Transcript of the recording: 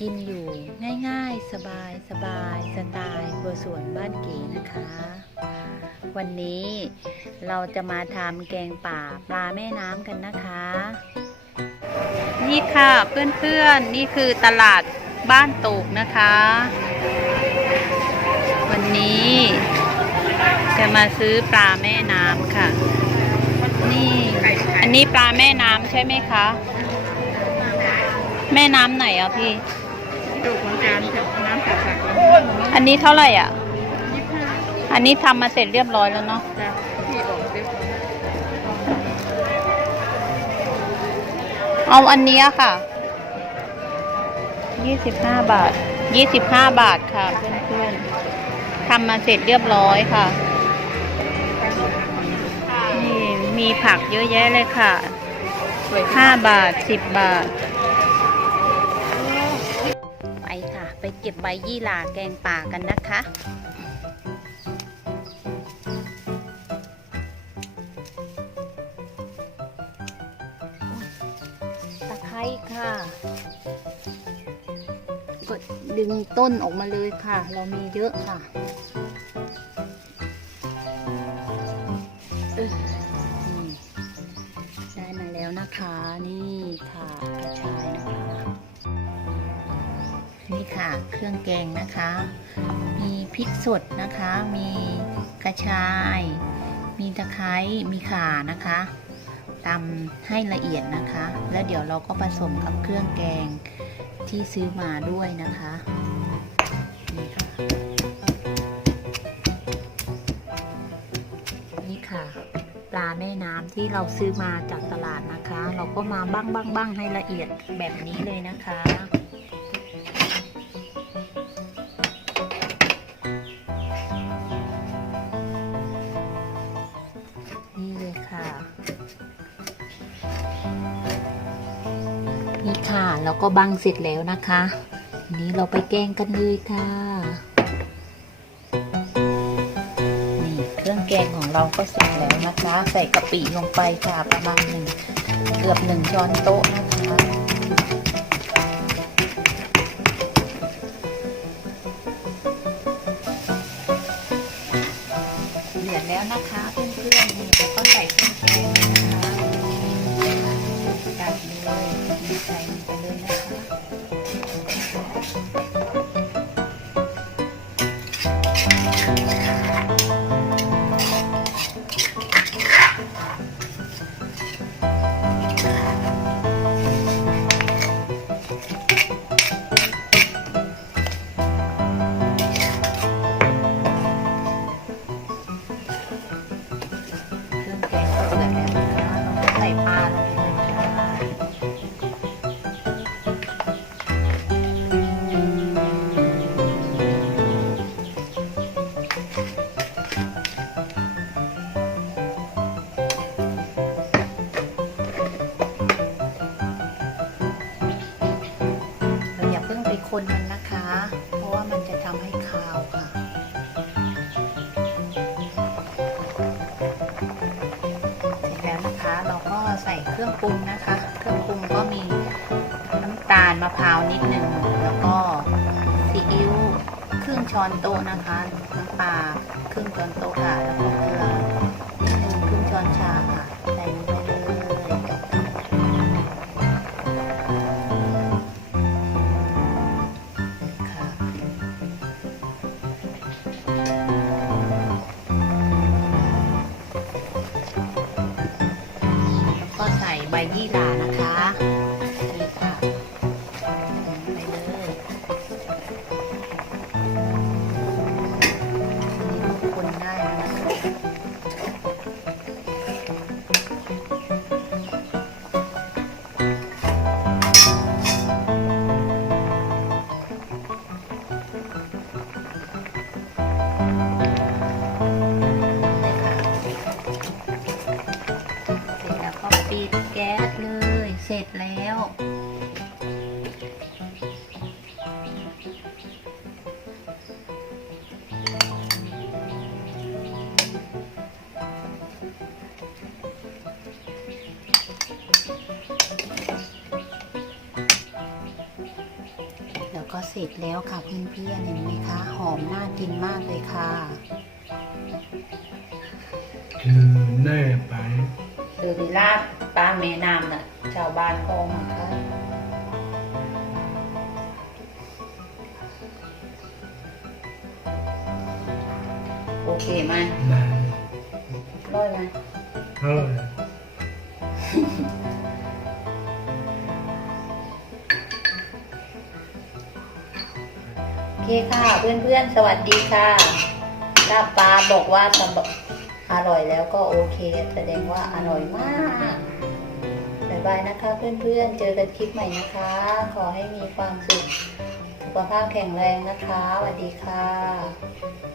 กินอยู่ง่ายๆ สบายสบายสไตล์ครัวสวนบ้านเก๋นะคะ วันนี้เราจะมาทำแกงป่าปลาแม่น้ำกันนะคะ นี่ค่ะเพื่อนๆ นี่คือตลาดบ้านตูกนะคะ วันนี้จะมาซื้อปลาแม่น้ำค่ะ นี่อันนี้ปลาแม่น้ำใช่ไหมคะแม่น้ำไหนอะพี่ ดูของการกับน้ำจากสักอันนี้เท่าไหร่อะ ยี่ห้าอันนี้ทำมาเสร็จเรียบร้อยแล้วเนาะ จ้ะที่ออกเรียบร้อยเอาอันเนี้ยค่ะยี่สิบห้าบาทยี่สิบห้าบาทค่ะเพื่อนๆทำมาเสร็จเรียบร้อยค่ะ นี่มีผักเยอะแยะเลยค่ะห้าบาทสิบบาท เก็บใบยี่หร่าแกงป่ากันนะคะ ตะไคร้ค่ะก็ดึงต้นออกมาเลยค่ะ เรามีเยอะค่ะได้มาแล้วนะคะ นี่ค่ะกระชายนะคะ นี่ค่ะเครื่องแกงนะคะ มีพริกสดนะคะ มีกระชาย มีตะไคร้มีข่านะคะตำให้ละเอียดนะคะ แล้วเดี๋ยวเราก็ผสมกับเครื่องแกงที่ซื้อมาด้วยนะคะนี่ค่ะนี่ค่ะ ปลาแม่น้ำที่เราซื้อมาจากตลาดนะคะ เราก็มาบ้างบ้างบ้างให้ละเอียดแบบนี้เลยนะคะ นี่ค่ะ แล้วก็บังเสร็จแล้วนะคะทีนี้เราไปแกงกันเลยค่ะ นี่เครื่องแกงของเราก็เสร็จแล้วนะคะ ใส่กะปิลงไปค่ะประมาณหนึ่งเกือบหนึ่งช้อนโต๊ะนะคะเดือดแล้วนะคะเพื่อนๆนี่เราก็ใส่เครื่องแกง คนมันนะคะ เพราะว่ามันจะทำให้คาวค่ะ เสร็จแล้วนะคะเราก็ใส่เครื่องปรุงนะคะ เครื่องปรุงก็มีน้ำตาลมะพร้าวนิดหนึ่งแล้วก็ซีอิ๊วครึ่งช้อนโต๊ะนะคะน้ำปลาครึ่งช้อนโต๊ะค่ะแล้วก็เกลือนิดหนึ่งครึ่งช้อนชาค่ะใส่ลงไป ก็ใส่ใบยี่หร่านะคะ เสร็จแล้วแร็จแล้วค่ะเพื่อนๆเห็นไหมคะ หอมน่ากินมากเลยค่ะคือแน่ไปดูดีลาบป้าแม่น้ำน่ะ ชาวบ้านก็เอามาค่ะโอเคไหมนานร้อยไหมเท่าไหร่โอเคค่ะ เพื่อนๆ สวัสดีค่ะ ถ้าปลาบอกว่าทำอร่อยแล้วก็โอเค แสดงว่าอร่อยมาก บายนะคะเพื่อนๆ เจอกันคลิปใหม่นะคะ ขอให้มีความสุข สุขภาพแข็งแรงนะคะสวัสดีค่ะ